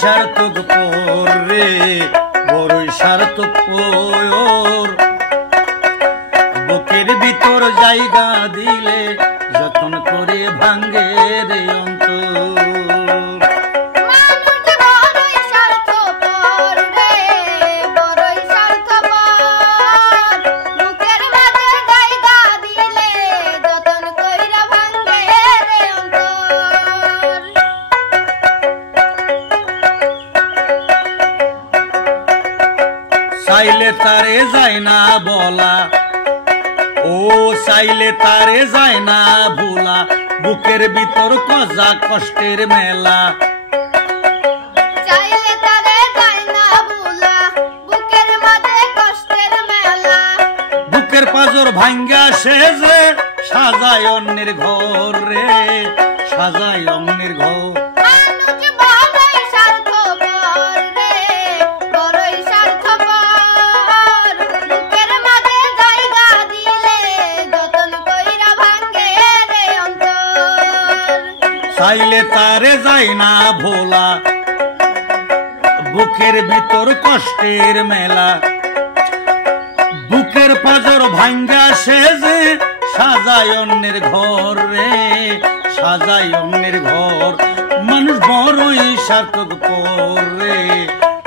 সার্থক পর রে বড়ই সার্থক পর বুকের ভিতর জায়গা দিলে যতন করে ভাঙ্গে রে অন্তর চাইলে তারে যায় না বলা ও চাইলে তারে যায় না ভোলা বুকের ভিতর কজা কষ্টের মেলা চাইলে তারে যায় না ভোলা বুকের মাঝে কষ্টের মেলা বুকের পাজর ভাঙ্গা সেজে সাজায় অন্যের ঘর রে সাজায় অন্যের ঘর চাইলে তারে যায় না ভোলা বুকের ভিতর কষ্টের মেলা বুকের পাজর ভাঙ্গা সেজে সাজায় অন্যের ঘর রে সাজায় অন্যের ঘর মানুষ বড়ই সার্থক পর রে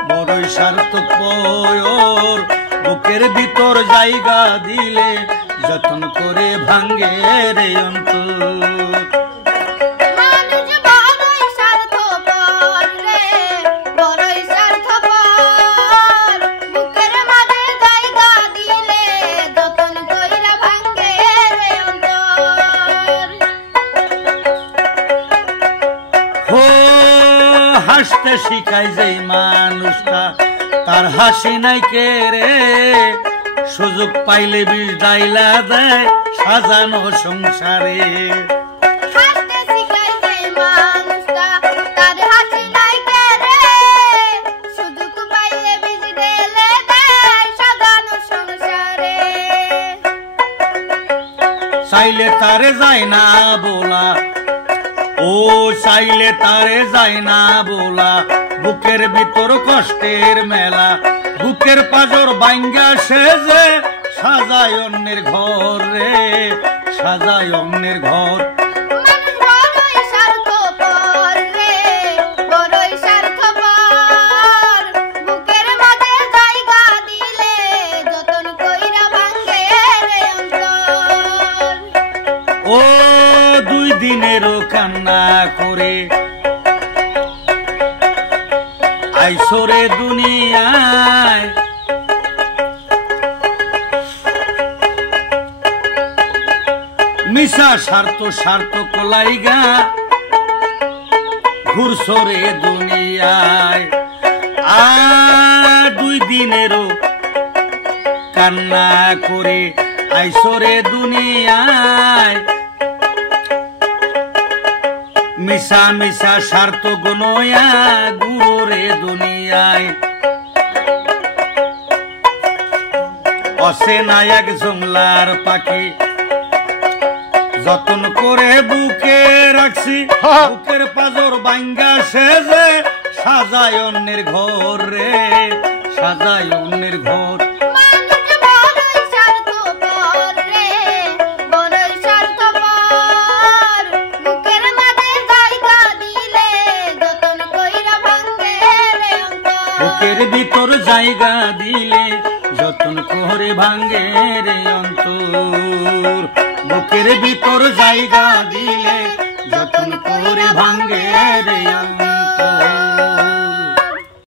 বড়ই সার্থক পর বুকের ভিতর জায়গা দিলে যতন করে ভাঙ্গে রে অন্তর হাসতে শিখাই যেই মানুষটা তার হাসি নাই কে রে সুযোগ পাইলে বিষ ডাইলা দেয় সাজানো সংসারে চাইলে তারে যায় না বলা ও চাইলে তারে যায় না বলা বুকের ভিতর কষ্টের মেলা বুকের পাজর ভাঙ্গা সেজে সাজায় অন্যের ঘর রে সাজায় অন্যের ঘর ও দুই দিনেরও কান্না করে আইসরে দুনিয়ায় মিশা স্বার্থ স্বার্থ কলাইগা ঘুরসরে দুনিয়ায় আর দুই দিনেরও কান্না করে আইসরে দুনিয়ায় মিশা মিশা স্বার্থ গনয়া গুরুরে দুনিয়ায় অসেনা এক জংলার পাখি যতন করে বুকে রাখছি বুকের পাজর ভাঙ্গা সেজে সাজায় অন্যের ঘর রে সাজায় অন্যের ঘর বুকের ভিতর জায়গা দিলে যতন করে ভাঙ্গে রে অন্তর বুকের ভিতর জায়গা দিলে যতন করে ভাঙ্গে রে অন্তর।